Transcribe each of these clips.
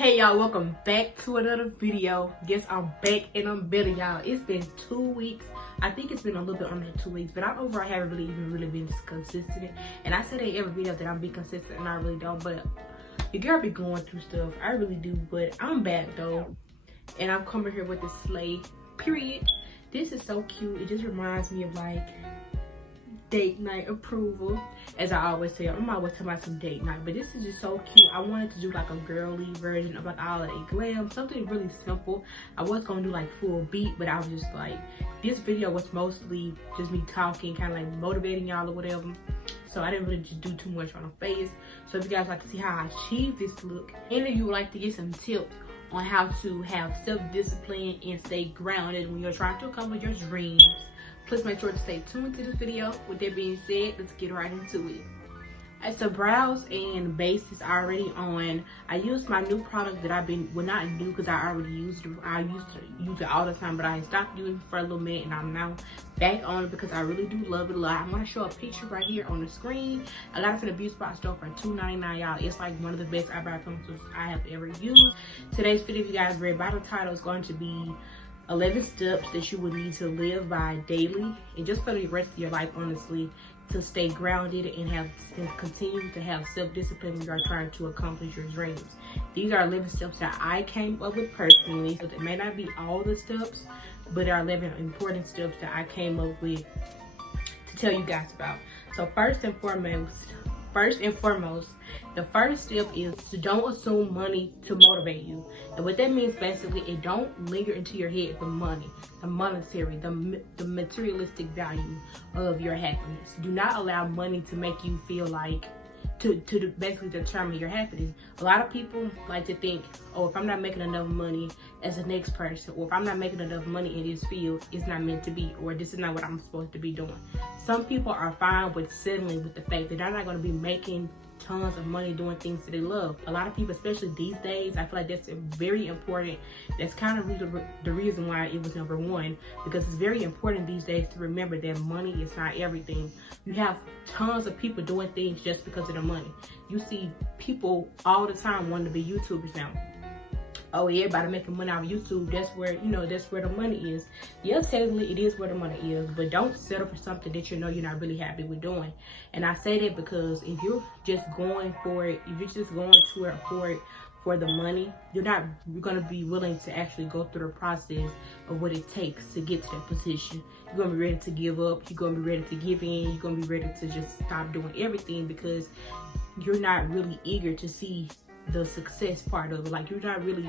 Hey y'all, welcome back to another video. Guess I'm back and I'm better, y'all. It's been 2 weeks. I think it's been a little bit under 2 weeks, but I overall haven't really been consistent. And I said in every video that I'm being consistent and I really don't, but your girl be going through stuff. I really do, but I'm back though. And I'm coming here with this sleigh, period. This is so cute. It just reminds me of like date night approval. As I always say, I'm always talking about some date night, but this is just so cute. I wanted to do like a girly version of like holiday glam, something really simple. I was gonna do like full beat, but I was just like, this video was mostly just me talking, kind of like motivating y'all or whatever. So I didn't really just do too much on the face. So if you guys like to see how I achieve this look, and if you would like to get some tips on how to have self-discipline and stay grounded when you're trying to accomplish your dreams, please make sure to stay tuned to this video. With that being said, let's get right into it. So brows and base is already on. I used my new product that I've been, well, not new because I already used it. I used to use it all the time, but I stopped using it for a little minute and I'm now back on it because I really do love it a lot. I'm going to show a picture right here on the screen. I got it from the beauty spot store for $2.99, y'all. It's like one of the best eyebrow pencils I have ever used. Today's video, if you guys read by the title, is going to be 11 steps that you would need to live by daily and just for the rest of your life, honestly, to stay grounded and continue to have self-discipline when you are trying to accomplish your dreams. These are 11 steps that I came up with personally, so that may not be all the steps, but there are 11 important steps that I came up with to tell you guys about. So first and foremost, the first step is to don't assume money to motivate you. And what that means basically, it don't linger into your head the money, the monetary, the materialistic value of your happiness. Do not allow money to make you feel like, to basically determine your happiness. A lot of people like to think, oh, if I'm not making enough money as the next person, or if I'm not making enough money in this field, it's not meant to be, or this is not what I'm supposed to be doing. Some people are fine with settling with the fact that they're not going to be making tons of money doing things that they love. A lot of people, especially these days, I feel like that's very important. That's kind of the reason why it was number one, because it's very important these days to remember that money is not everything. You have tons of people doing things just because of the money. You see people all the time wanting to be YouTubers now. Oh, everybody making money off YouTube, that's where, that's where the money is. Yes, technically it is where the money is, but don't settle for something that you're not really happy with doing. And I say that because if you're just going for it, if you're just going for it for the money, you're going to be willing to actually go through the process of what it takes to get to that position. You're going to be ready to give up, you're going to be ready to give in, you're going to be ready to just stop doing everything because you're not really eager to see the success part of it. Like you're not really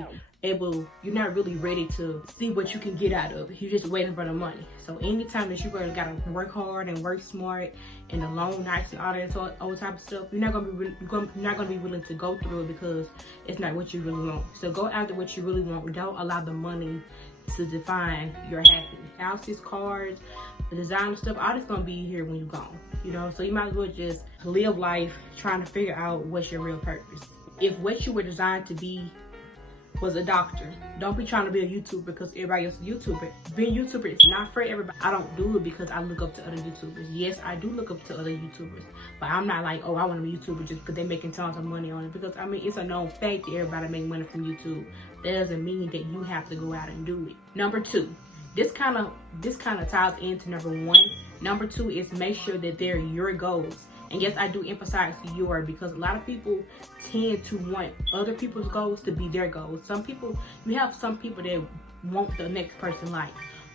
ready to see what you can get out of it. You're just waiting for the money. So anytime that you really gotta work hard and work smart and the long nights and all that all type of stuff, you're not gonna be willing to go through it because it's not what you really want. So go after what you really want. Don't allow the money to define your happiness. Houses, cars, the design stuff, all that's gonna be here when you're gone. So you might as well just live life trying to figure out what's your real purpose. If what you were designed to be was a doctor, don't be trying to be a YouTuber because everybody else is a YouTuber. Being a YouTuber is not for everybody. I don't do it because I look up to other YouTubers. Yes, I do look up to other YouTubers, but I'm not like, oh, I want to be a YouTuber just because they're making tons of money on it. Because I mean, it's a known fact that everybody make money from YouTube. That doesn't mean that you have to go out and do it. Number two, this kind of ties into number one. Number two is make sure that they're your goals. And yes, I do emphasize your, because a lot of people tend to want other people's goals to be their goals. You have some people that want the next person like,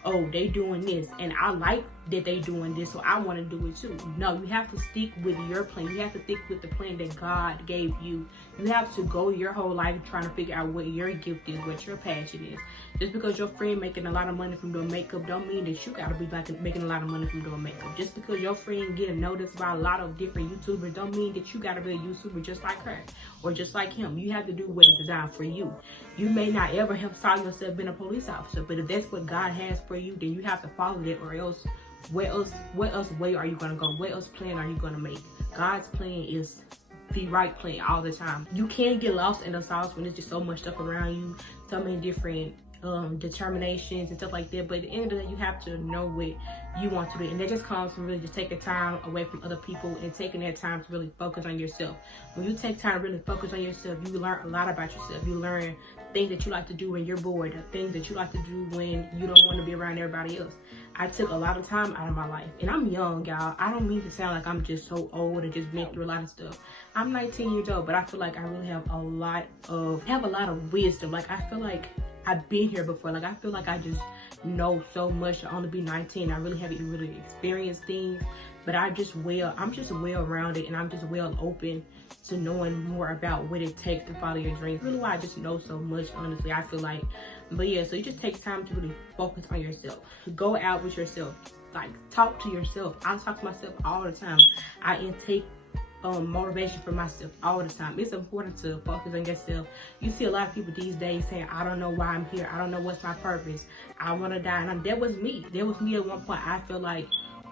oh, they doing this and I like that they doing this, so I want to do it too. No, you have to stick with your plan. You have to stick with the plan that God gave you. You have to go your whole life trying to figure out what your gift is, what your passion is. Just because your friend making a lot of money from doing makeup don't mean that you gotta be making a lot of money from doing makeup. Just because your friend getting noticed by a lot of different YouTubers don't mean that you gotta be a YouTuber just like her or just like him. You have to do what is designed for you. You may not ever have saw yourself being a police officer, but if that's what God has for you, then you have to follow that, or else what else way are you gonna go? What else plan are you gonna make? God's plan is the right plan all the time. You can't get lost in the sauce when there's just so much stuff around you, so many different determinations and stuff like that. But at the end of the day, you have to know what you want to do, and that just comes from really just taking time away from other people and taking that time to really focus on yourself. When you take time to really focus on yourself, you learn a lot about yourself. You learn things that you like to do when you're bored, things that you like to do when you don't want to be around everybody else. I took a lot of time out of my life, and I'm young, y'all. I don't mean to sound like I'm just so old and just been through a lot of stuff. I'm 19 years old, but I feel like I really have a lot of wisdom. Like, I feel like I've been here before. Like, I feel like I just know so much to only be 19. I really haven't really experienced things, but I'm just well rounded, and I'm just well open to knowing more about what it takes to follow your dreams. Really why I just know so much, honestly, I feel like. But yeah, so you just take time to really focus on yourself. Go out with yourself. Like, talk to yourself. I talk to myself all the time. I intake motivation for myself all the time. It's important to focus on yourself. You see a lot of people these days saying, I don't know why I'm here. I don't know what's my purpose. I want to die. And that was me. That was me at one point. I feel like,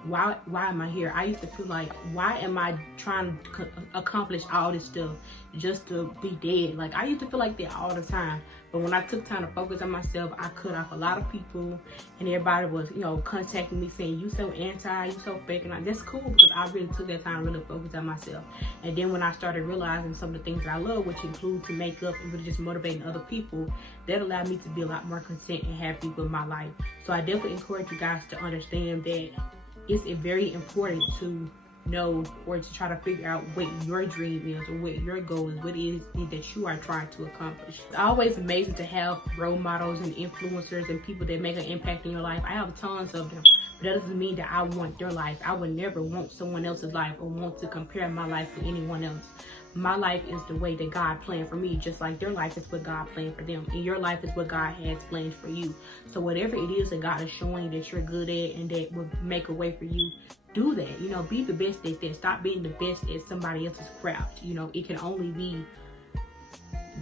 why am I here? I used to feel like, why am I trying to accomplish all this stuff just to be dead? Like, I used to feel like that all the time. But when I took time to focus on myself, I cut off a lot of people, and everybody was, you know, contacting me saying, you so anti, you so fake. And that's cool, because I really took that time to really focus on myself. And then when I started realizing some of the things that I love, which include to make up and really just motivating other people, that allowed me to be a lot more content and happy with my life. So I definitely encourage you guys to understand that it's very important to know, or to try to figure out what your dream is, or what your goal is, what it is that you are trying to accomplish. It's always amazing to have role models and influencers and people that make an impact in your life. I have tons of them, but that doesn't mean that I want their life. I would never want someone else's life or want to compare my life to anyone else. My life is the way that God planned for me, just like their life is what God planned for them, and your life is what God has planned for you. So whatever it is that God is showing that you're good at and that will make a way for you, do that. You know, be the best at that. Stop being the best at somebody else's craft. You know, it can only be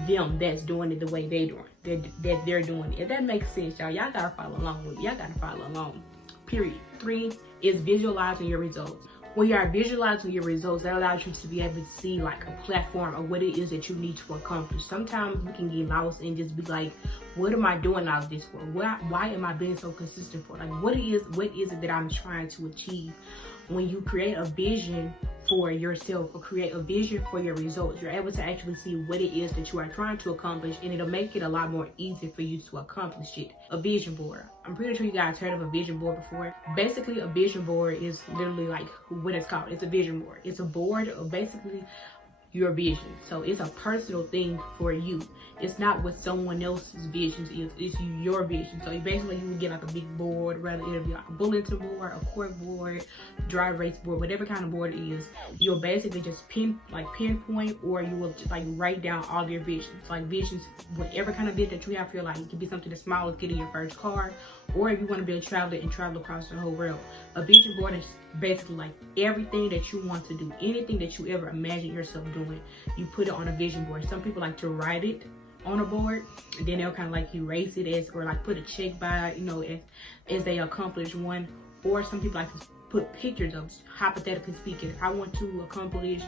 them that's doing it the way they're doing it. If that makes sense, y'all gotta follow along with me. Y'all gotta follow along. Period. 3 is visualizing your results. When you are visualizing your results, that allows you to be able to see like a platform of what it is that you need to accomplish. Sometimes we can get lost and just be like, what am I doing all of this for? Why am I being so consistent for? Like, what is it that I'm trying to achieve? When you create a vision for yourself or create a vision for your results, you're able to actually see what it is that you are trying to accomplish, and it'll make it a lot more easy for you to accomplish it. A vision board. I'm pretty sure you guys heard of a vision board before. Basically, a vision board is literally like what it's called. It's a vision board. It's a board of basically your vision. So it's a personal thing for you. It's not what someone else's visions is. It's your vision. So you would get like a big board, rather it'll be like a bulletin board, a cork board, dry erase board, whatever kind of board it is. You'll basically just pinpoint, or you will just like write down all of your visions. Like visions, whatever kind of vision that you have for your life. It could be something as small as getting your first car, or if you want to be a traveler and travel across the whole world. A vision board is basically like everything that you want to do, anything that you ever imagine yourself doing, you put it on a vision board. Some people like to write it on a board, and then they'll kind of like erase it or like put a check by it, you know, as they accomplish one. Or some people like to put pictures of, hypothetically speaking, if I want to accomplish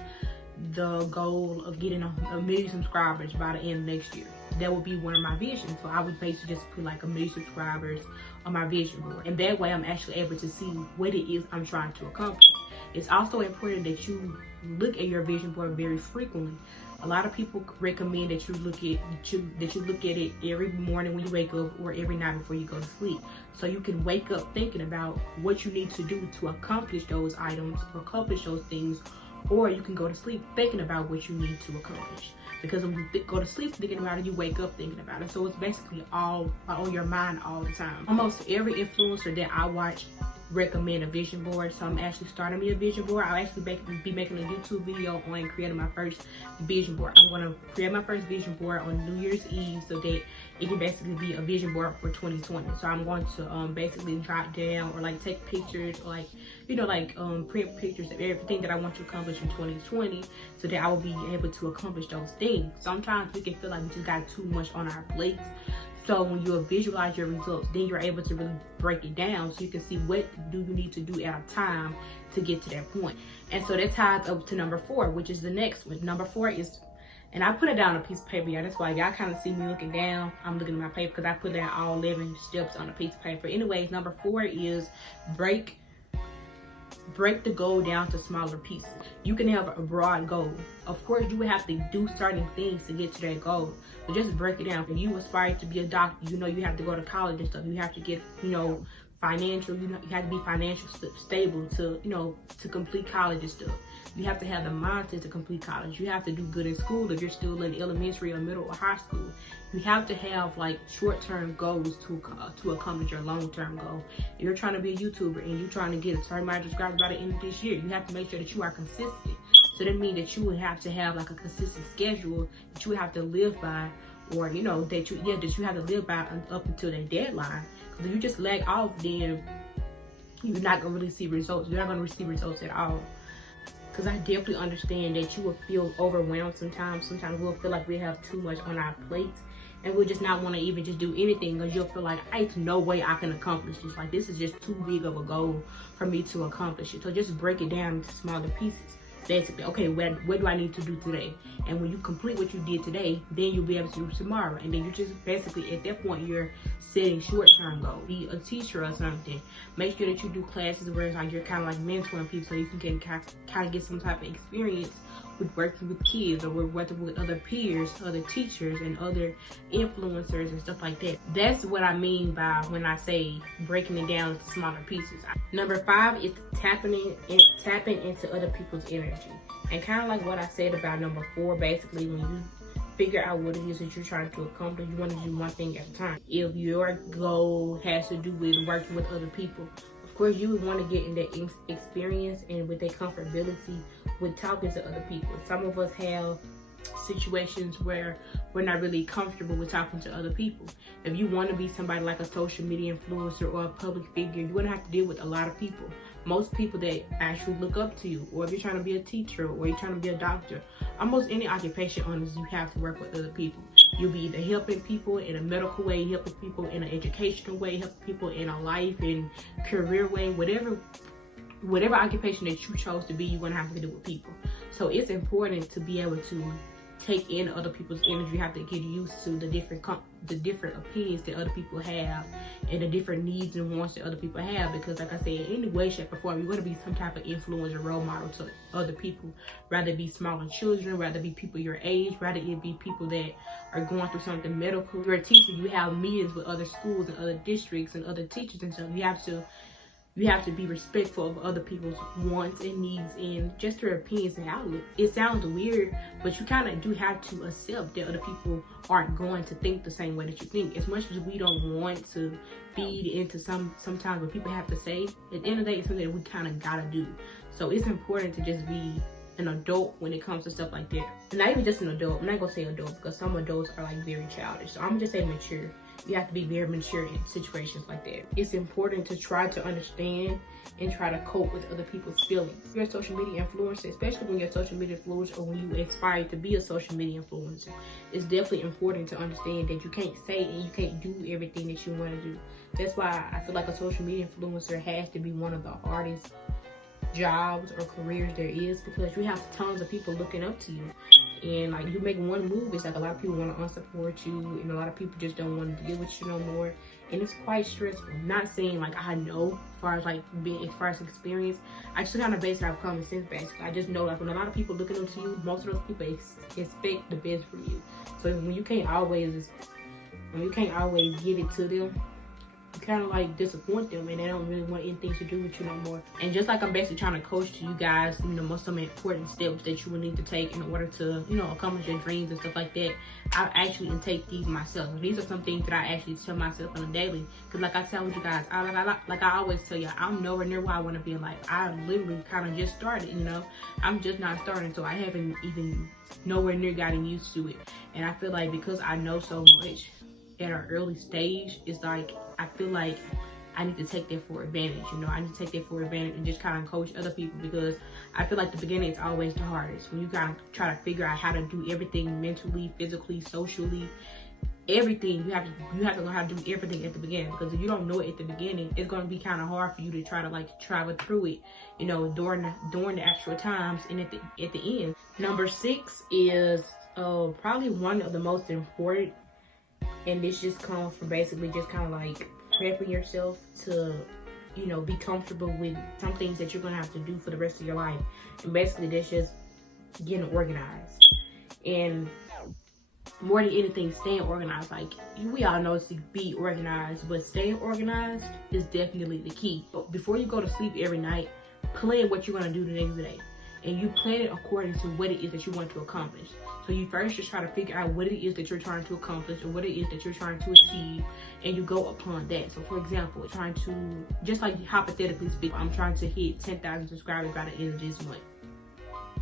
the goal of getting a million subscribers by the end of next year, that would be one of my visions. So I would basically just put like a million subscribers on my vision board, and that way I'm actually able to see what it is I'm trying to accomplish. It's also important that you look at your vision board very frequently. A lot of people recommend that you look at it every morning when you wake up, or every night before you go to sleep, so you can wake up thinking about what you need to do to accomplish those items or accomplish those things, or you can go to sleep thinking about what you need to accomplish. Because when you go to sleep thinking about it, you wake up thinking about it. So it's basically all on your mind all the time. Almost every influencer that I watch recommend a vision board, so I'm actually starting me a vision board. I'll actually be making a YouTube video on creating my first vision board. I'm going to create my first vision board on New Year's Eve, so that it can basically be a vision board for 2020. So I'm going to basically jot down or like take pictures, or like, you know, like print pictures of everything that I want to accomplish in 2020, so that I will be able to accomplish those things. Sometimes we can feel like we just got too much on our plates. So when you visualize your results, then you're able to really break it down, so you can see what do you need to do at a time to get to that point. And so that ties up to number 4, which is the next one. Number 4 is And I put it down on a piece of paper, y'all. That's why y'all kind of see me looking down. I'm looking at my paper because I put down all 11 steps on a piece of paper. Anyways, number 4 is break the goal down to smaller pieces. You can have a broad goal. Of course, you would have to do certain things to get to that goal, but just break it down. If you aspire to be a doctor, you know you have to go to college and stuff. You have to get, you know, financial, you have to be financially stable to, you know, to complete college and stuff. You have to have the mindset to complete college. You have to do good in school if you're still in elementary or middle or high school. You have to have like short-term goals to accomplish your long-term goal. If you're trying to be a YouTuber and you're trying to get a certain amount of subscribers by the end of this year, you have to make sure that you are consistent. So that means that you would have to have like a consistent schedule that you would have to live by, or you know that you have to live by up until that deadline. Because if you just lag off, then you're not gonna really see results. You're not gonna receive results at all. Because I definitely understand that you will feel overwhelmed sometimes. Sometimes we'll feel like we have too much on our plates, and we'll just not want to even just do anything, because you'll feel like, there's no way I can accomplish this. Like, this is just too big of a goal for me to accomplish it. So just break it down into smaller pieces. Basically, okay, what do I need to do today? And when you complete what you did today, then you'll be able to do tomorrow. And then you just basically, at that point, you're setting short-term goals. Be a teacher or something. Make sure that you do classes where it's like you're kind of like mentoring people, so you can kind of get some type of experience with working with kids, or working with other peers, other teachers, and other influencers and stuff like that. That's what I mean by when I say breaking it down into smaller pieces. Number 5 is tapping into other people's energy. And kind of like what I said about number 4, basically when you figure out what it is that you're trying to accomplish, you want to do one thing at a time. If your goal has to do with working with other people, of course, you would want to get in that experience and with that comfortability with talking to other people. Some of us have situations where we're not really comfortable with talking to other people. If you want to be somebody like a social media influencer or a public figure, you're going to have to deal with a lot of people. Most people that actually look up to you, or if you're trying to be a teacher, or you're trying to be a doctor, almost any occupation, honestly, you have to work with other people. You'll be either helping people in a medical way, helping people in an educational way, helping people in a life and career way, whatever occupation that you chose to be, you're gonna have to deal with people. So it's important to be able to take in other people's energy. You have to get used to the different opinions that other people have, and the different needs and wants that other people have. Because like I said, in any way, shape, or form, you're going to be some type of influencer, role model to other people. Rather it be smaller children, rather it be people your age, rather it be people that are going through something medical. You're a teacher, you have meetings with other schools and other districts and other teachers and stuff. You have to be respectful of other people's wants and needs and just their opinions and outlook. It sounds weird, but you kind of do have to accept that other people aren't going to think the same way that you think. As much as we don't want to feed into sometimes what people have to say, at the end of the day, it's something that we kind of gotta do. So it's important to just be an adult when it comes to stuff like that. And not even just an adult. I'm not gonna say adult, because some adults are like very childish. So I'm gonna just say mature. You have to be very mature in situations like that. It's important to try to understand and try to cope with other people's feelings. If you're a social media influencer, especially when you're a social media influencer or when you aspire to be a social media influencer, it's definitely important to understand that you can't say and you can't do everything that you want to do. That's why I feel like a social media influencer has to be one of the hardest jobs or careers there is, because you have tons of people looking up to you. And like, you make one move, it's like a lot of people want to unsupport you, and a lot of people just don't want to deal with you no more, and it's quite stressful. I'm not saying like I know as far as experience. I just kind of base it off common sense, basically. I just know like when a lot of people looking up to you, most of those people expect the best from you. So when you can't always give it to them, you kind of like disappoint them, and they don't really want anything to do with you no more. And just like I'm basically trying to coach to you guys, you know, some important steps that you will need to take in order to, you know, accomplish your dreams and stuff like that, I actually take these myself. These are some things that I actually tell myself on a daily. Because like I tell you guys, I always tell you, I'm nowhere near where I want to be in life. I literally kind of just started, you know. I'm just not starting, so I haven't even nowhere near gotten used to it. And I feel like because I know so much at an early stage, it's like I feel like I need to take that for advantage, you know. I need to take that for advantage and just kind of coach other people, because I feel like the beginning is always the hardest. When you kind of try to figure out how to do everything mentally, physically, socially, everything, you have to learn how to do everything at the beginning, because if you don't know it at the beginning, it's going to be kind of hard for you to try to like travel through it, you know, during the actual times and at the end. Number 6 is Probably one of the most important, and this just comes from basically just kind of like prepping yourself to, you know, be comfortable with some things that you're gonna have to do for the rest of your life. And basically that's just getting organized. And more than anything, staying organized. Like, we all know to be organized, but staying organized is definitely the key. But before you go to sleep every night, plan what you're gonna do the next day. And you plan it according to what it is that you want to accomplish. So you first just try to figure out what it is that you're trying to accomplish or what it is that you're trying to achieve, and you go upon that. So for example, trying to, just like hypothetically speaking, I'm trying to hit 10,000 subscribers by the end of this month.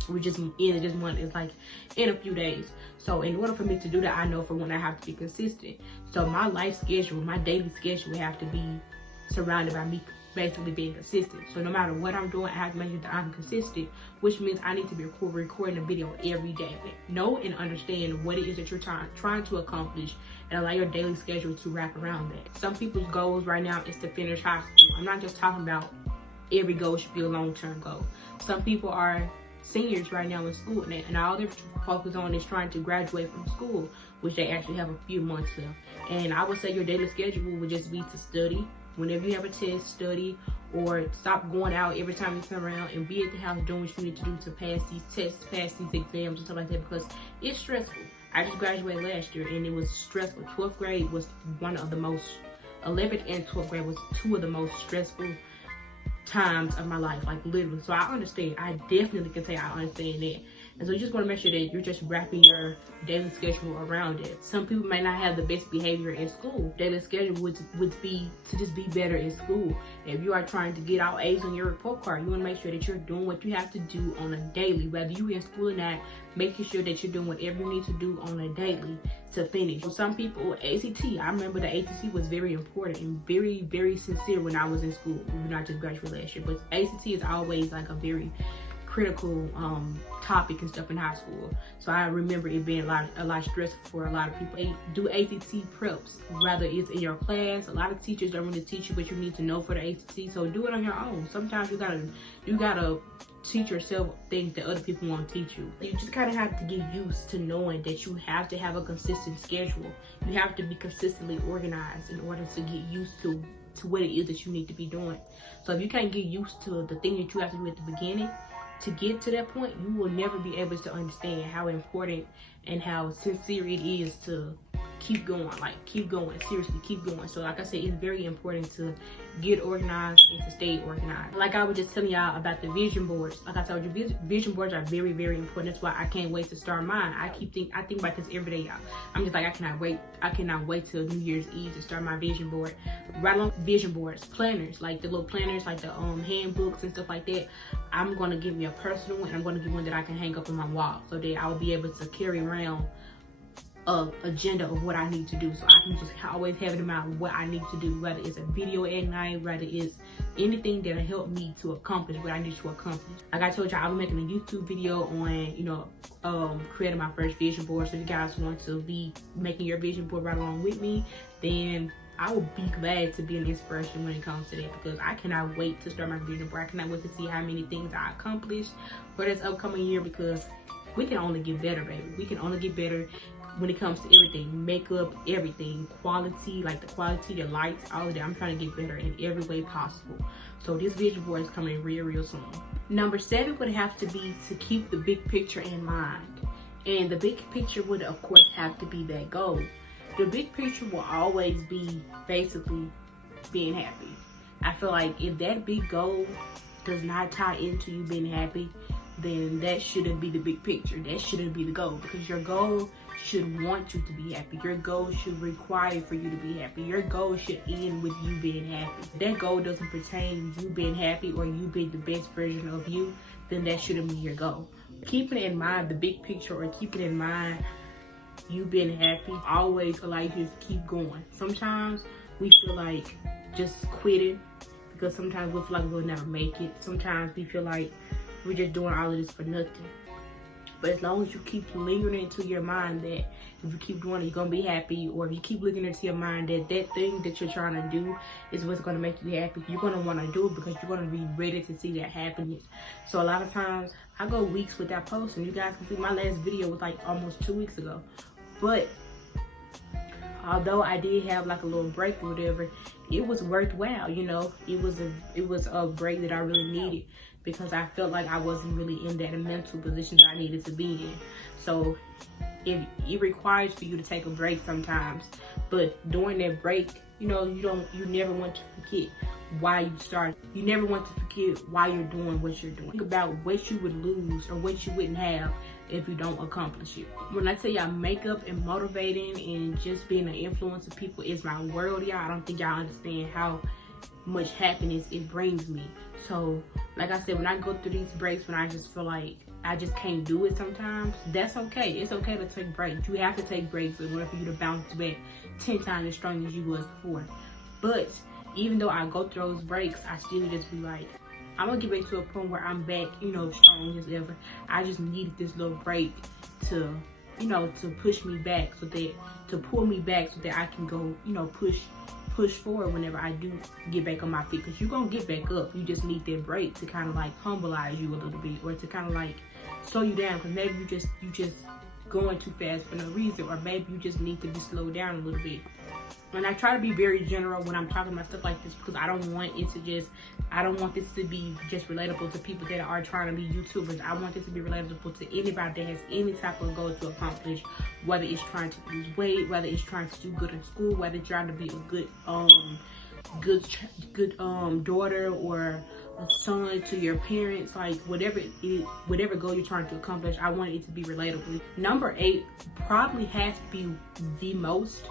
Which is end of this month is like in a few days. So in order for me to do that, I know for one, I have to be consistent. So my life schedule, my daily schedule have to be surrounded by me basically being consistent. So no matter what I'm doing, I have to make sure that I'm consistent, which means I need to be recording a video every day. Know and understand what it is that you're trying to accomplish, and allow your daily schedule to wrap around that. Some people's goals right now is to finish high school. I'm not just talking about every goal should be a long-term goal. Some people are seniors right now in school, and all they're focused on is trying to graduate from school, which they actually have a few months left. And I would say your daily schedule would just be to study. Whenever you have a test, study, or stop going out every time you come around, and be at the house doing what you need to do to pass these tests, pass these exams and stuff like that, because it's stressful. I just graduated last year and it was stressful. 12th grade was one of the most, 11th and 12th grade was two of the most stressful times of my life, like literally. So I understand. I definitely can say I understand that. And so you just want to make sure that you're just wrapping your daily schedule around it. Some people may not have the best behavior in school. Daily schedule would be to just be better in school. If you are trying to get all A's on your report card, you want to make sure that you're doing what you have to do on a daily, whether you're in school or not, making sure that you're doing whatever you need to do on a daily to finish. For some people, ACT, I remember the ACT was very important and very, very sincere when I was in school. Not just graduated last year, but ACT is always like a very critical topic and stuff in high school. So I remember it being a lot stressful for a lot of people. They do ACT preps, whether it's in your class. A lot of teachers don't really teach you what you need to know for the ACT, so do it on your own. Sometimes you gotta teach yourself things that other people won't teach you. You just kind of have to get used to knowing that you have to have a consistent schedule. You have to be consistently organized in order to get used to what it is that you need to be doing. So if you can't get used to the thing that you have to do at the beginning, to get to that point, you will never be able to understand how important and how sincere it is to keep going. Like, keep going, seriously, keep going. So like I said, it's very important to get organized and to stay organized. Like I was just telling y'all about the vision boards. Like I told you, vision boards are very, very important. That's why I can't wait to start mine. I think about this every day, y'all. I'm just like, I cannot wait till New Year's Eve to start my vision board. Right along vision boards, planners, like the little planners, like the handbooks and stuff like that. I'm gonna give me a personal one, and I'm gonna get one that I can hang up on my wall, so that I will be able to carry around agenda of what I need to do, so I can just always have it in mind what I need to do, whether it's a video at night, whether it's anything that'll help me to accomplish what I need to accomplish. Like I told you, I'll be making a YouTube video on, you know, creating my first vision board. So if you guys want to be making your vision board right along with me, then I will be glad to be an inspiration when it comes to that, because I cannot wait to start my vision board. I cannot wait to see how many things I accomplish for this upcoming year, because we can only get better, baby. We can only get better when it comes to everything, makeup, everything, quality, like the quality, the lights, all of that. I'm trying to get better in every way possible. So this vision board is coming real soon. Number 7 would have to be to keep the big picture in mind. And the big picture would, of course, have to be that goal. The big picture will always be basically being happy. I feel like if that big goal does not tie into you being happy, then that shouldn't be the big picture. That shouldn't be the goal, because your goal should want you to be happy. Your goal should require for you to be happy. Your goal should end with you being happy. If that goal doesn't pertain to you being happy or you being the best version of you, then that shouldn't be your goal. Keeping in mind the big picture, or keeping in mind you being happy, always allows you to keep going. Sometimes we feel like just quitting, because sometimes we feel like we'll never make it. Sometimes we feel like we're just doing all of this for nothing. But as long as you keep lingering into your mind that if you keep doing it, you're going to be happy, or if you keep lingering into your mind that that thing that you're trying to do is what's going to make you happy, you're going to want to do it because you're going to be ready to see that happiness. So a lot of times, I go weeks without posting. You guys can see my last video was like almost 2 weeks ago. But although I did have like a little break or whatever, it was worthwhile, you know. It was a break that I really needed, because I felt like I wasn't really in that mental position that I needed to be in. So it requires for you to take a break sometimes, but during that break, you know, you never want to forget why you started. You never want to forget why you're doing what you're doing. Think about what you would lose or what you wouldn't have if you don't accomplish it. When I tell y'all, makeup and motivating and just being an influence of people is my world, y'all. I don't think y'all understand how much happiness it brings me. So like I said, when I go through these breaks, when I just feel like I just can't do it sometimes, that's okay. It's okay to take breaks. You have to take breaks in order for you to bounce back 10 times as strong as you was before. But even though I go through those breaks, I still just be like, I'm gonna get back to a point where I'm back, you know, strong as ever. I just needed this little break to, you know, to push me back, so that, to pull me back so that I can go, you know, push forward whenever I do get back on my feet. Because you're gonna get back up. You just need that break to kind of like humbleize you a little bit, or to kind of like slow you down, because maybe you just going too fast for no reason, or maybe you just need to be slowed down a little bit. And I try to be very general when I'm talking about stuff like this, because I don't want this to be just relatable to people that are trying to be YouTubers. I want this to be relatable to anybody that has any type of goal to accomplish, whether it's trying to lose weight, whether it's trying to do good in school, whether it's trying to be a good daughter or a son to your parents, like whatever goal you're trying to accomplish. I want it to be relatable. Number 8 probably has to be the most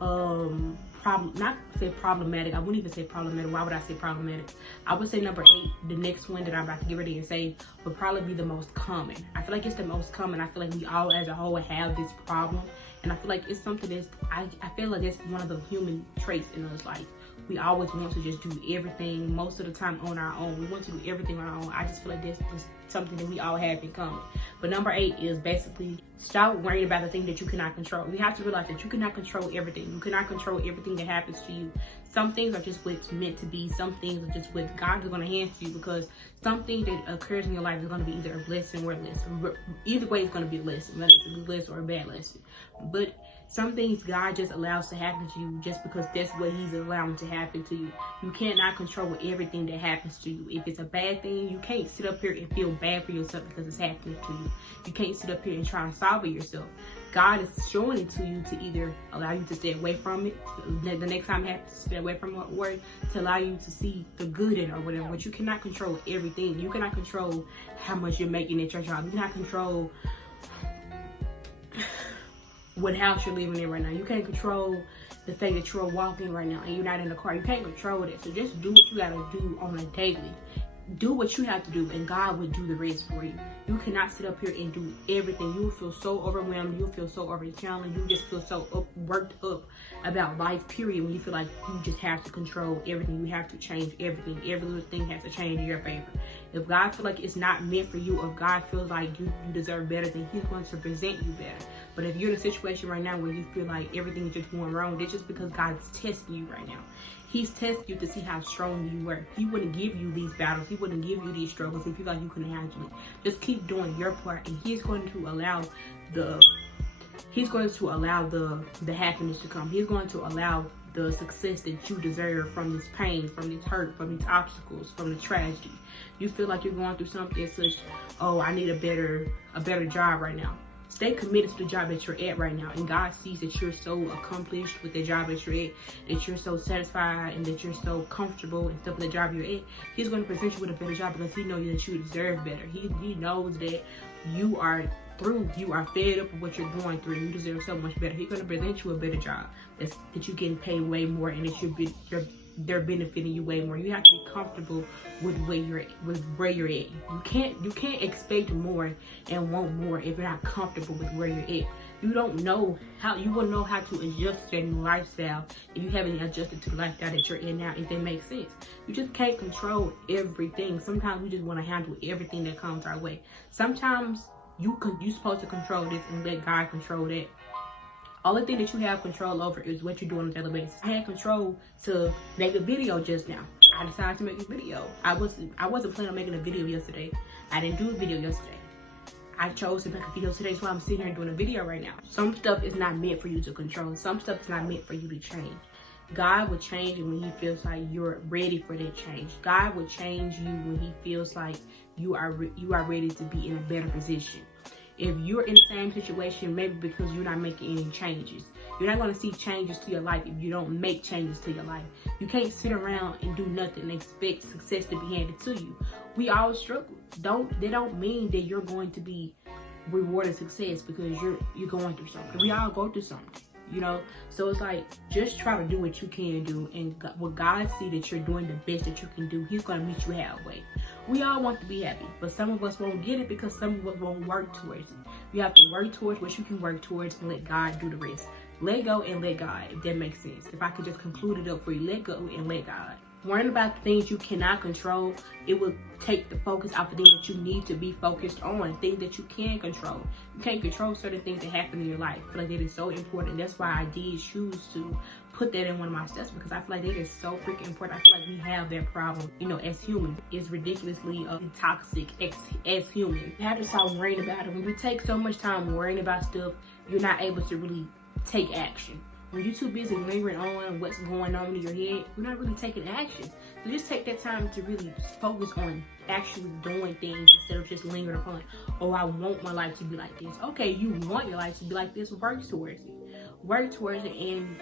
not say problematic. I wouldn't even say problematic. Why would I say problematic? I would say number 8, the next one that I'm about to get ready and say, would probably be the most common. I feel like it's the most common. I feel like we all as a whole have this problem, and I feel like it's something that's, I feel like that's one of the human traits in us. Like, we always want to just do everything most of the time on our own. We want to do everything on our own. I just feel like that's something that we all have in common. But number 8 is basically stop worrying about the thing that you cannot control. We have to realize that you cannot control everything. You cannot control everything that happens to you. Some things are just what's meant to be. Some things are just what God is going to hand to you, because something that occurs in your life is going to be either a blessing or a lesson. Either way, it's going to be a lesson, whether it's a good lesson or a bad lesson. But some things God just allows to happen to you just because that's what He's allowing to happen to you. You cannot control everything that happens to you. If it's a bad thing, you can't sit up here and feel bad for yourself because it's happening to you. You can't sit up here and try to solve it yourself. God is showing it to you to either allow you to stay away from it, the next time it happens, stay away from it, or to allow you to see the good in it or whatever. But you cannot control everything. You cannot control how much you're making at your job. You cannot control what house you're living in right now. You can't control the fact that you're walking right now and you're not in the car. You can't control that. So just do what you gotta do on a daily. Do what you have to do, and God will do the rest for you. You cannot sit up here and do everything. You will feel so overwhelmed. You'll feel so overwhelmed. You just feel so worked up about life, period, when you feel like you just have to control everything. You have to change everything. Every little thing has to change in your favor. If God feels like it's not meant for you, or if God feels like you deserve better, then He's going to present you better. But if you're in a situation right now where you feel like everything is just going wrong, it's just because God is testing you right now. He's testing you to see how strong you were. He wouldn't give you these battles. He wouldn't give you these struggles if you feel like you couldn't handle it. Just keep doing your part, and He's going to allow the happiness to come. He's going to allow the success that you deserve from this pain, from this hurt, from these obstacles, from the tragedy. You feel like you're going through something such, oh, I need a better job right now. Stay committed to the job that you're at right now, and God sees that you're so accomplished with the job that you're at, that you're so satisfied and that you're so comfortable and stuff with the job you're at. He's going to present you with a better job because He knows that you deserve better. He knows that you are fed up with what you're going through, and you deserve so much better. He's going to present you a better job that you're getting paid way more, and that they're benefiting you way more. You have to be comfortable with where you're at. You can't expect more and want more if you're not comfortable with where you're at. You wouldn't know how to adjust your new lifestyle if you haven't adjusted to the lifestyle that you're in now, if that makes sense. You just can't control everything. Sometimes we just want to handle everything that comes our way. Sometimes you're supposed to control this and let God control that. Only thing that you have control over is what you're doing on a daily basis. I had control to make a video just now. I decided to make a video. I wasn't planning on making a video yesterday. I didn't do a video yesterday. I chose to make a video today, so I'm sitting here doing a video right now. Some stuff is not meant for you to control. Some stuff is not meant for you to change. God will change you when he feels like you're ready for that change. God will change you when he feels like you are ready to be in a better position. If you're in the same situation, maybe because you're not making any changes. You're not going to see changes to your life if you don't make changes to your life. You can't sit around and do nothing and expect success to be handed to you. We all struggle. They don't mean that you're going to be rewarded success because you're going through something. We all go through something, you know? So it's like, just try to do what you can do. And when God sees that you're doing the best that you can do, he's going to meet you halfway. We all want to be happy, but some of us won't get it because some of us won't work towards it. You have to work towards what you can work towards and let God do the rest. Let go and let God, if that makes sense. If I could just conclude it up for you, let go and let God. Worrying about the things you cannot control, it will take the focus off the things that you need to be focused on, things that you can control. You can't control certain things that happen in your life. I feel like that is so important. That's why I did choose to put that in one of my steps, because I feel like that is so freaking important. I feel like we have that problem, you know, as humans. It's ridiculously toxic as humans. You have to stop worrying about it. When you take so much time worrying about stuff, you're not able to really take action. When you're too busy lingering on what's going on in your head, you're not really taking action. So just take that time to really focus on actually doing things instead of just lingering upon, oh, I want my life to be like this. Okay, you want your life to be like this, work towards it. Work towards it and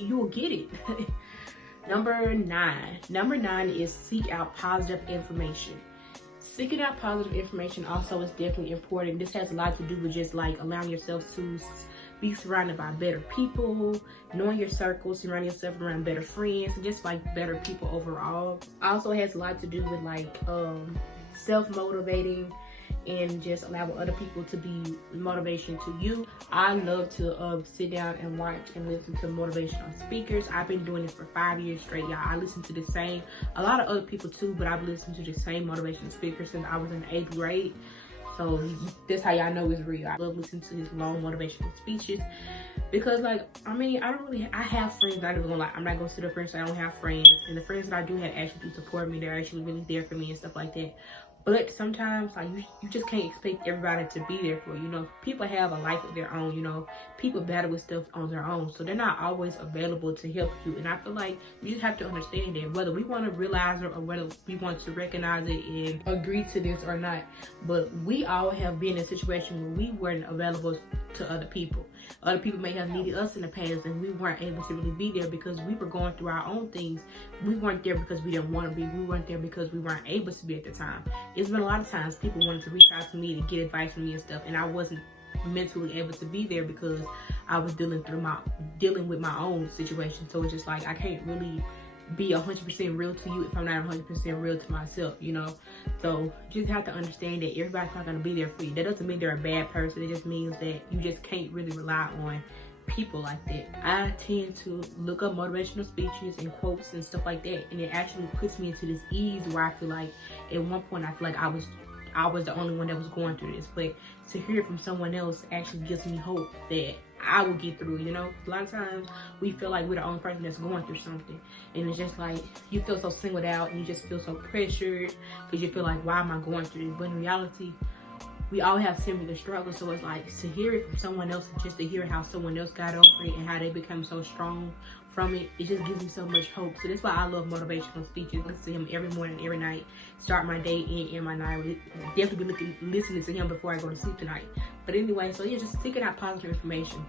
you will get it. Number nine is seek out positive information. Seeking out positive information also is definitely important. This has a lot to do with just like allowing yourself to be surrounded by better people, knowing your circle, surrounding yourself around better friends, and just like better people overall. Also has a lot to do with like self-motivating and just allowing other people to be motivation to you. I love to sit down and watch and listen to motivational speakers. I've been doing this for 5 years straight, y'all. I listen to the same, a lot of other people too, but I've listened to the same motivational speakers since I was in the 8th grade. So that's how y'all know it's real. I love listening to his long motivational speeches because, like, I mean, I have friends. I'm not even gonna lie. I'm not gonna sit up here and say I don't have friends. And the friends that I do have actually do support me. They're actually really there for me and stuff like that. But sometimes, like, you just can't expect everybody to be there for you. You know, people have a life of their own, you know. People battle with stuff on their own. So they're not always available to help you. And I feel like you just have to understand that, whether we want to realize it or whether we want to recognize it and agree to this or not. But we all have been in a situation where we weren't available to other people. Other people may have needed us in the past and we weren't able to really be there because we were going through our own things. We weren't there because we didn't want to be. We weren't there because we weren't able to be at the time. It's been a lot of times people wanted to reach out to me to get advice from me and stuff, and I wasn't mentally able to be there because I was dealing with my own situation. So it's just like, I can't really be 100% real to you if I'm not 100% real to myself, you know. So you just have to understand that everybody's not going to be there for you. That doesn't mean they're a bad person. It just means that you just can't really rely on people like that. I tend to look up motivational speeches and quotes and stuff like that, and it actually puts me into this ease where I feel like at one point I feel like I was the only one that was going through this, but to hear it from someone else actually gives me hope that I will get through, you know. A lot of times we feel like we're the only person that's going through something, and it's just like you feel so singled out and you just feel so pressured because you feel like, why am I going through this? But in reality, we all have similar struggles. So it's like, to hear it from someone else, just to hear how someone else got over it and how they become so strong from it, it just gives me so much hope. So that's why I love motivational speeches. I listen to him every morning, every night, start my day and my night. Definitely be listening to him before I go to sleep tonight. But anyway, so yeah, just seeking out positive information.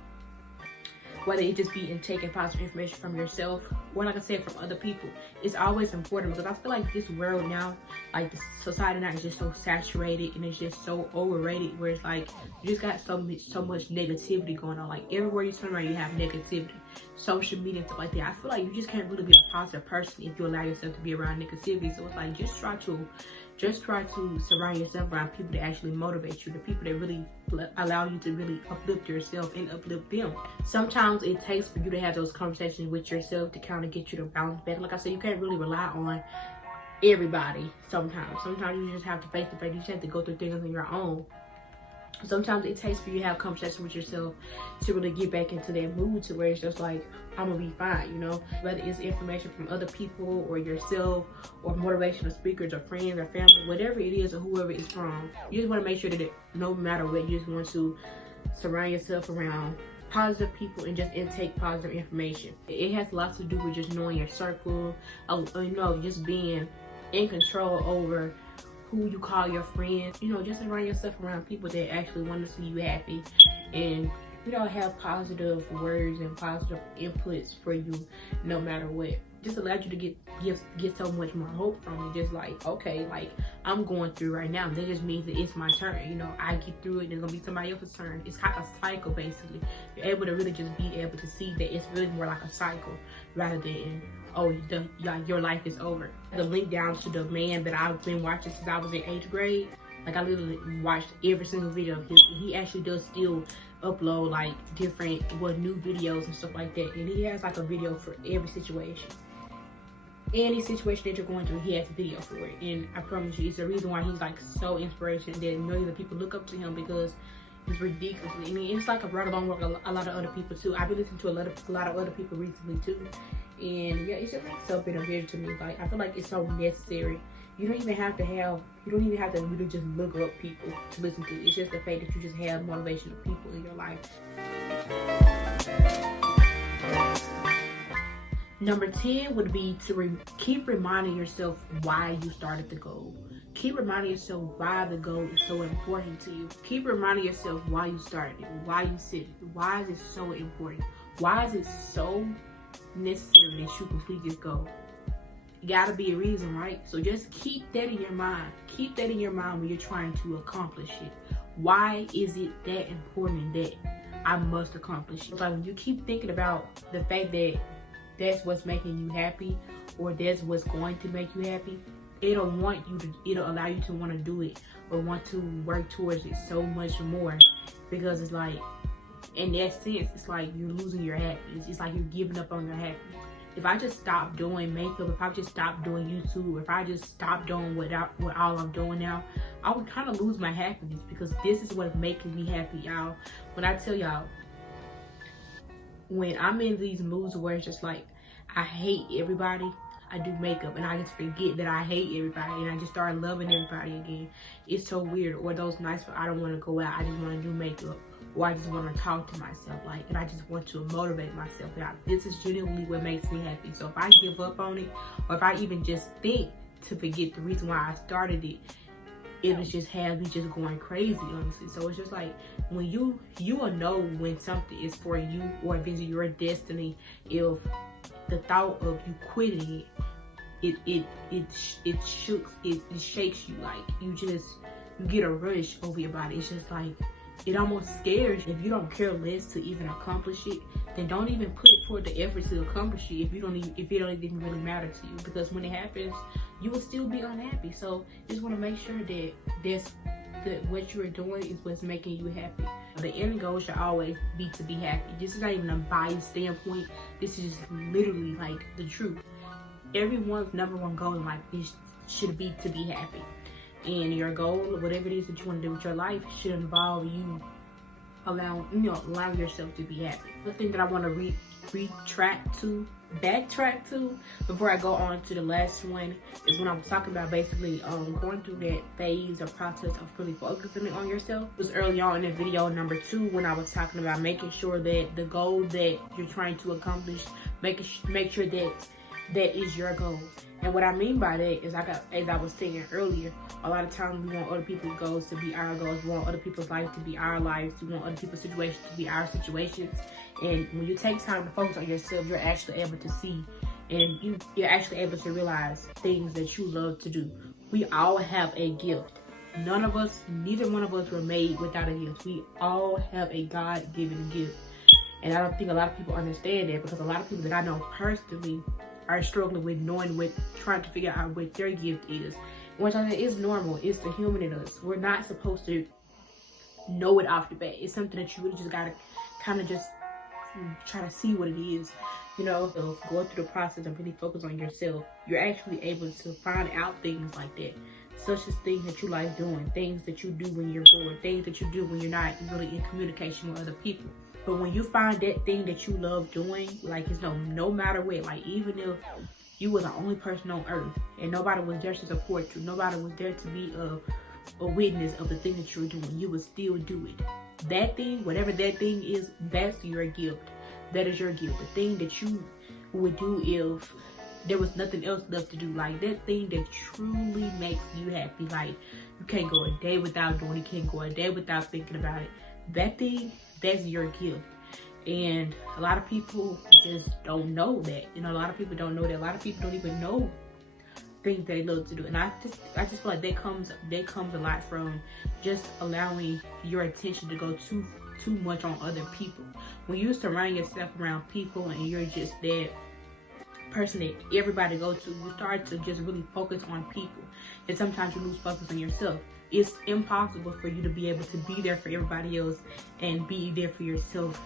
Whether it just be in taking positive information from yourself or, like I said, from other people. It's always important because I feel like this world now, like the society now, is just so saturated and it's just so overrated, where it's like you just got so much negativity going on. Like everywhere you turn around, you have negativity. Social media and stuff like that. I feel like you just can't really be a positive person if you allow yourself to be around negativity. So it's like, just try to surround yourself around people that actually motivate you, the people that really allow you to really uplift yourself and uplift them. Sometimes it takes for you to have those conversations with yourself to kind of get you to bounce back. Like I said, you can't really rely on everybody sometimes. Sometimes you just have to face to face. You just have to go through things on your own Sometimes it takes for you to have conversation with yourself to really get back into that mood to where it's just like, I'm gonna be fine, you know? Whether it's information from other people or yourself or motivational speakers or friends or family, whatever it is or whoever it's from, you just wanna make sure that no matter what, you just want to surround yourself around positive people and just intake positive information. It has lots to do with just knowing your circle, you know, just being in control over who you call your friends. You know, just surround yourself around people that actually want to see you happy and, you know, have positive words and positive inputs for you no matter what. Just allows you to get so much more hope from it. Just like, okay, like I'm going through right now. That just means that it's my turn. You know, I get through it, there's gonna be somebody else's turn. It's like a cycle basically. You're able to really just be able to see that it's really more like a cycle rather than, oh, your life is over. The link down to the man that I've been watching since I was in 8th grade. Like I literally watched every single video of his. He actually does still upload like different new videos and stuff like that. And he has like a video for every situation. Any situation that you're going through, he has a video for it. And I promise you, it's the reason why he's like so inspirational that millions of people look up to him, because it's ridiculous. I mean, it's like a right along with a lot of other people too. I've been listening to a lot of other people recently too. And yeah, it's just like so beneficial to me. Like I feel like it's so necessary. You don't even have to really just look up people to listen to. It's just the fact that you just have motivational people in your life. Number 10 would be to keep reminding yourself why you started the goal. Keep reminding yourself why the goal is so important to you. Keep reminding yourself why you started it, why you set it, why is it so important? Why is it so necessary that you complete this goal? Gotta be a reason, right? So just keep that in your mind. Keep that in your mind when you're trying to accomplish it. Why is it that important that I must accomplish it? Like when you keep thinking about the fact that that's what's making you happy or that's what's going to make you happy, it'll allow you to want to do it or want to work towards it so much more, because it's like, in that sense, it's like you're losing your happiness. It's like you're giving up on your happiness. If I just stop doing makeup, if I just stop doing YouTube, if I just stop doing what all I'm doing now, I would kind of lose my happiness, because this is what's making me happy, y'all. When I tell y'all, when I'm in these moods where it's just like, I hate everybody, I do makeup and I just forget that I hate everybody and I just start loving everybody again. It's so weird. Or those nights where I don't want to go out, I just want to do makeup, or I just want to talk to myself, like, and I just want to motivate myself. This is genuinely what makes me happy. So if I give up on it, or if I even just think to forget the reason why I started it, it was just have me just going crazy, honestly. So it's just like, when you will know when something is for you or if it's your destiny, if the thought of you quitting it shakes you. Like you get a rush over your body. It's just like, it almost scares you. If you don't care less to even accomplish it, then don't even put forth the effort to accomplish it if it don't even really matter to you, because when it happens, you will still be unhappy. So just want to make sure that what you're doing is what's making you happy. The end goal should always be to be happy. This is not even a biased standpoint. This is literally like the truth. Everyone's number one goal in life should be to be happy. And your goal, whatever it is that you want to do with your life, should involve you allowing yourself to be happy. The thing that I want to backtrack to before I go on to the last one is when I was talking about basically going through that phase or process of really focusing on yourself. It was early on in video number 2 when I was talking about making sure that the goal that you're trying to accomplish, make sure that is your goal. And what I mean by that is, as I was saying earlier, a lot of times we want other people's goals to be our goals. We want other people's life to be our lives. We want other people's situations to be our situations. And when you take time to focus on yourself, you're actually able to see, and you're actually able to realize things that you love to do. We all have a gift. Neither one of us were made without a gift. We all have a God-given gift. And I don't think a lot of people understand that, because a lot of people that I know personally are struggling with trying to figure out what their gift is. Which I think is normal. It's the human in us. We're not supposed to know it off the bat. It's something that you really just gotta kind of just try to see what it is. So going through the process and really focus on yourself, you're actually able to find out things like that. such as things that you like doing, things that you do when you're bored, things that you do when you're not really in communication with other people. But when you find that thing that you love doing, like, it's no matter what, like, even if you were the only person on earth and nobody was there to support you, nobody was there to be a witness of the thing that you're doing, you would still do it. That thing, whatever that thing is, that's your gift. That is your gift. The thing that you would do if there was nothing else left to do, like that thing that truly makes you happy. Like, you can't go a day without doing it, you can't go a day without thinking about it. That thing, that's your gift. And a lot of people just don't know that. You know, a lot of people don't know that. A lot of people don't even know things they love to do. And I just feel like that comes a lot from just allowing your attention to go too much on other people. When you surround yourself around people and you're just that person that everybody go to, you start to just really focus on people. And sometimes you lose focus on yourself. It's impossible for you to be able to be there for everybody else and be there for yourself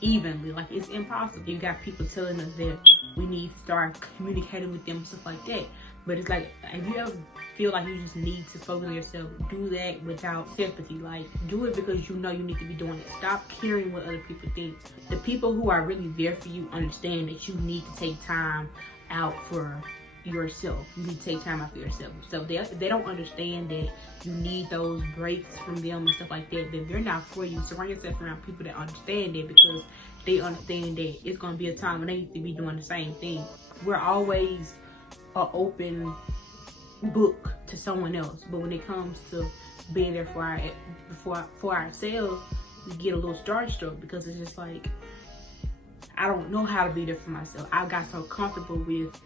evenly. Like, it's impossible. You got people telling us that we need to start communicating with them, stuff like that. But it's like, if you ever feel like you just need to focus on yourself, do that without sympathy. Like, do it because you know you need to be doing it. Stop caring what other people think. The people who are really there for you understand that you need to take time out for yourself. You need to take time out for yourself. So if they don't understand that you need those breaks from them and stuff like that, then they're not for you. Surround yourself around people that understand that, because they understand that it's going to be a time when they need to be doing the same thing. We're always an open book to someone else, but when it comes to being there for ourselves, we get a little starstruck, because it's just like, I don't know how to be there for myself. I got so comfortable with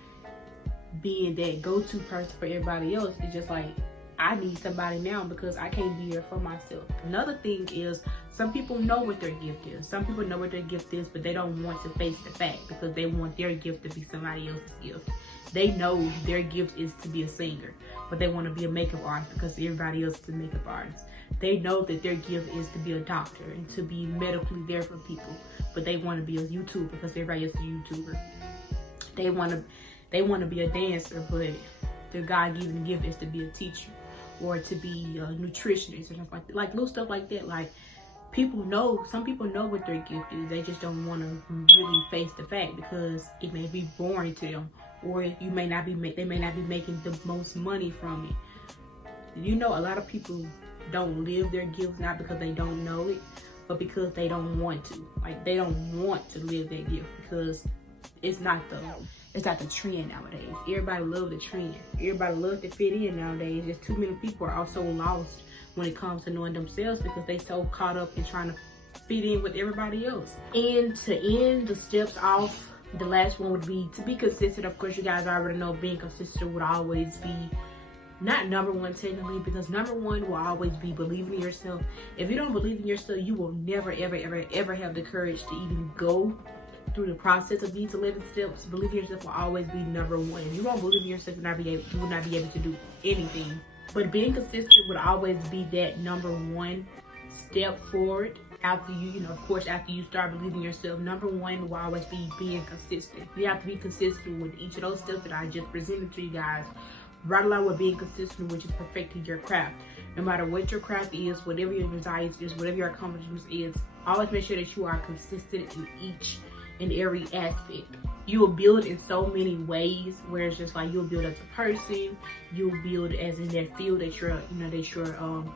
being that go-to person for everybody else. It's just like, I need somebody now because I can't be there for myself. Another thing is, some people know what their gift is. Some people know what their gift is, but they don't want to face the fact, because they want their gift to be somebody else's gift. They know their gift is to be a singer, but they want to be a makeup artist because everybody else is a makeup artist. They know that their gift is to be a doctor and to be medically there for people, but they want to be a YouTuber because everybody else is a YouTuber. They want to be a dancer, but their God-given gift is to be a teacher or to be a nutritionist or something like that. Like, little stuff like that. Like, some people know what their gift is. They just don't want to really face the fact, because it may be boring to them, or they may not be making the most money from it. You know, a lot of people don't live their gift, not because they don't know it, but because they don't want to. Like, they don't want to live their gift because it's not the trend nowadays. Everybody loves the trend. Everybody loves to fit in nowadays. Just too many people are also lost when it comes to knowing themselves, because they so caught up in trying to fit in with everybody else. And to end the steps off, the last one would be to be consistent. Of course, you guys already know being consistent would always be not number one technically, because number one will always be believing in yourself. If you don't believe in yourself, you will never, ever, ever, ever have the courage to even go through the process of these 11 steps. Believing in yourself will always be number one. If you don't believe in yourself, you will not be able to do anything. But being consistent would always be that number one step forward. After after you start believing in yourself, number one will always be being consistent. You have to be consistent with each of those steps that I just presented to you guys. Right along with being consistent, which is perfecting your craft. No matter what your craft is, whatever your desires is, whatever your accomplishments is, always make sure that you are consistent in each and every aspect. You will build in so many ways, where it's just like, you'll build as a person, you'll build as in that field that you're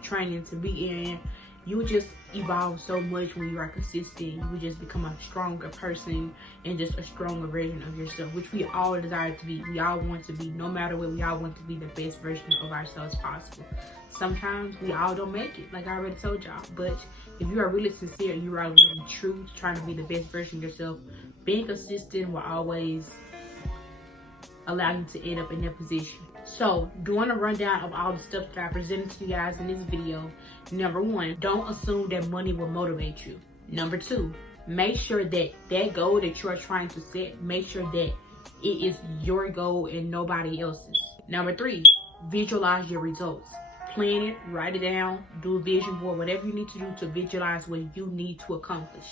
training to be in. You will just evolve so much when you are consistent. You will just become a stronger person and just a stronger version of yourself, which we all desire to be. We all want to be, no matter what, we all want to be the best version of ourselves possible. Sometimes we all don't make it, like I already told y'all. But if you are really sincere and you are really true to trying to be the best version of yourself, being consistent will always allow you to end up in that position. So, doing a rundown of all the stuff that I presented to you guys in this video. Number one, don't assume that money will motivate you. Number two, make sure that that goal that you are trying to set, make sure that it is your goal and nobody else's. Number three, visualize your results. Plan it, write it down, do a vision board, whatever you need to do to visualize what you need to accomplish.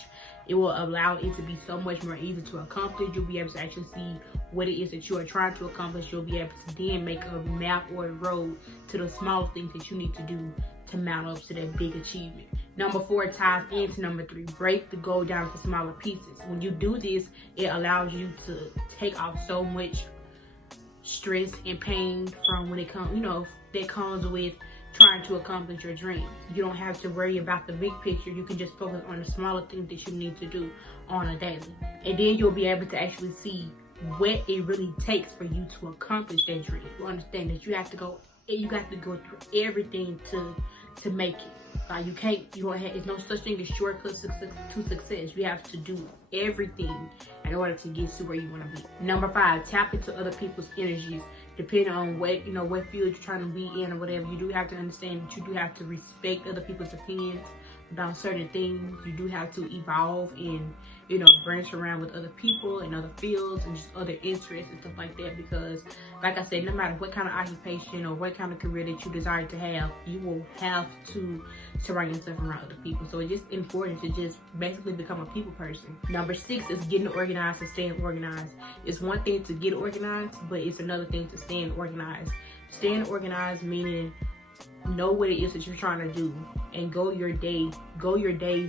It will allow it to be so much more easy to accomplish. You'll be able to actually see what it is that you are trying to accomplish, you'll be able to then make a map or a road to the small things that you need to do to mount up to that big achievement. Number 4 ties into number 3. Break the goal down into smaller pieces. When you do this, it allows you to take off so much stress and pain from when it comes, that comes with trying to accomplish your dreams. You don't have to worry about the big picture. You can just focus on the smaller things that you need to do on a daily. And then you'll be able to actually see what it really takes for you to accomplish that dream. You understand that you have to go through everything to make it. It's no such thing as shortcuts to success. You have to do everything in order to get to where you want to be. Number 5, tap into other people's energies. Depending on what field you're trying to be in or whatever, you do have to understand that you do have to respect other people's opinions about certain things. You do have to evolve and branch around with other people and other fields and just other interests and stuff like that, because like I said, no matter what kind of occupation or what kind of career that you desire to have, you will have to surround yourself around other people. So it's just important to just basically become a people person. Number 6 is getting organized and staying organized. It's one thing to get organized, but it's another thing to stay organized. Staying organized meaning know what it is that you're trying to do and go your days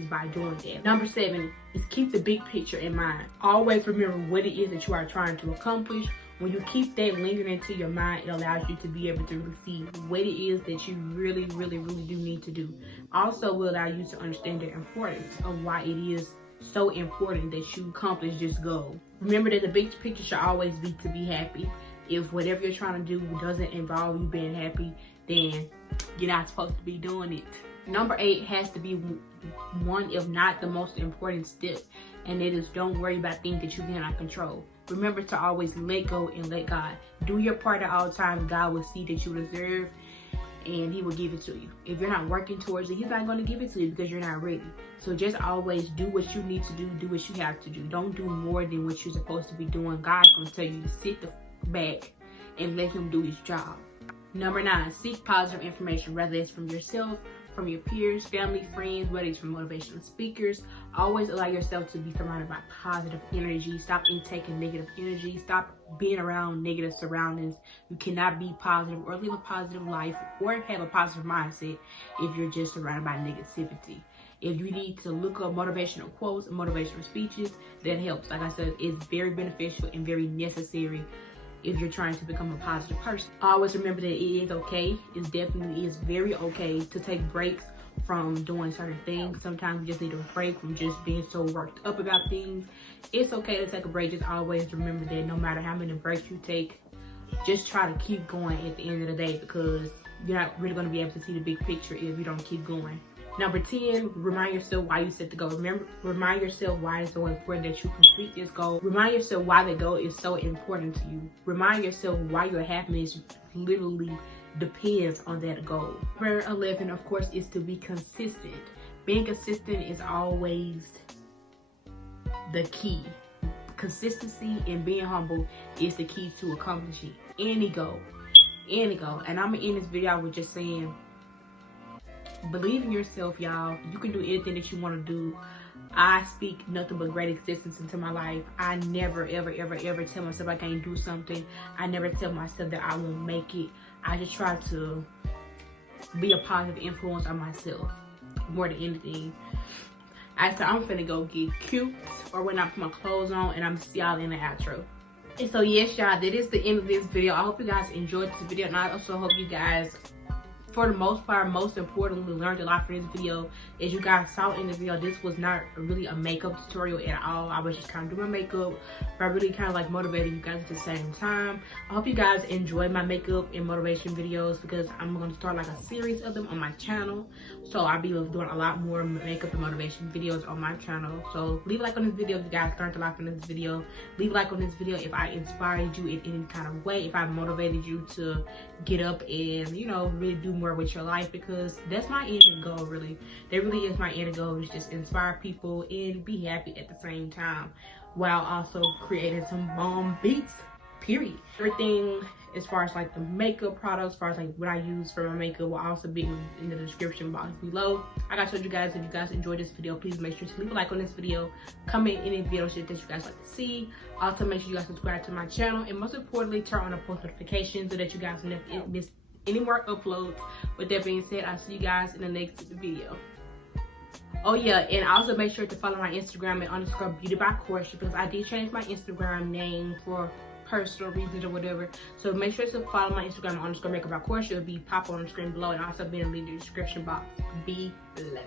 by doing that. Number 7 is keep the big picture in mind. Always remember what it is that you are trying to accomplish. When you keep that lingering into your mind, it allows you to be able to really see what it is that you really do need to do. Also will allow you to understand the importance of why it is so important that you accomplish this goal. Remember that the big picture should always be to be happy. If whatever you're trying to do doesn't involve you being happy, then you're not supposed to be doing it. Number 8 has to be one, if not the most important step, and it is don't worry about things that you cannot control. Remember to always let go and let God. Do your part at all times. God will see that you deserve, and He will give it to you. If you're not working towards it, He's not going to give it to you because you're not ready. So just always do what you need to do what you have to do. Don't do more than what you're supposed to be doing. God's going to tell you to sit back and let Him do His job. Number 9, seek positive information, whether it's from yourself, from your peers, family, friends, whether it's from motivational speakers. Always allow yourself to be surrounded by positive energy. Stop intaking negative energy. Stop being around negative surroundings. You cannot be positive or live a positive life or have a positive mindset if you're just surrounded by negativity. If you need to look up motivational quotes and motivational speeches, that helps. Like I said, it's very beneficial and very necessary if you're trying to become a positive person. Always remember that it is okay. It definitely is very okay to take breaks from doing certain things. Sometimes you just need a break from just being so worked up about things. It's okay to take a break. Just always remember that no matter how many breaks you take, just try to keep going at the end of the day, because you're not really going to be able to see the big picture if you don't keep going. Number 10, remind yourself why you set the goal. Remind yourself why it's so important that you complete this goal. Remind yourself why the goal is so important to you. Remind yourself why your happiness literally depends on that goal. Number 11, of course, is to be consistent. Being consistent is always the key. Consistency and being humble is the key to accomplishing any goal. And I'm gonna end this video with just saying, believe in yourself, y'all. You can do anything that you want to do. I speak nothing but great existence into my life. I never ever tell myself I can't do something. I never tell myself that I won't make it. I just try to be a positive influence on myself more than anything. I'm finna go get cute or when I put my clothes on, and I'm gonna see y'all in the outro. And so yes, y'all, that is the end of this video. I hope you guys enjoyed this video, and I also hope you guys, for the most part, most importantly, learned a lot from this video. As you guys saw in the video, this was not really a makeup tutorial at all. I was just kind of doing my makeup, but I really kind of like motivated you guys at the same time. I hope you guys enjoy my makeup and motivation videos, because I'm going to start like a series of them on my channel. So I'll be doing a lot more makeup and motivation videos on my channel. So leave a like on this video if you guys learned a lot from this video. Leave a like on this video if I inspired you in any kind of way, if I motivated you to get up and, you know, really do more with your life, because that's my end goal. Really, that really is my end goal, is just inspire people and be happy at the same time while also creating some bomb beats. period. Everything as far as like the makeup products, as far as like what I use for my makeup will also be in the description box below. Like I told you guys, if you guys enjoyed this video, please make sure to leave a like on this video, comment any video shit that you guys like to see. Also make sure you guys subscribe to my channel, and most importantly turn on the post notifications so that you guys never miss any more uploads. With that being said, I'll see you guys in the next video. Oh yeah, and also make sure to follow my Instagram at _beauty_by_Courtship, because I did change my Instagram name for personal reasons or whatever. So make sure to follow my Instagram _makeup_by_Courtship. It'll be pop on the screen below, and also be in the description box below.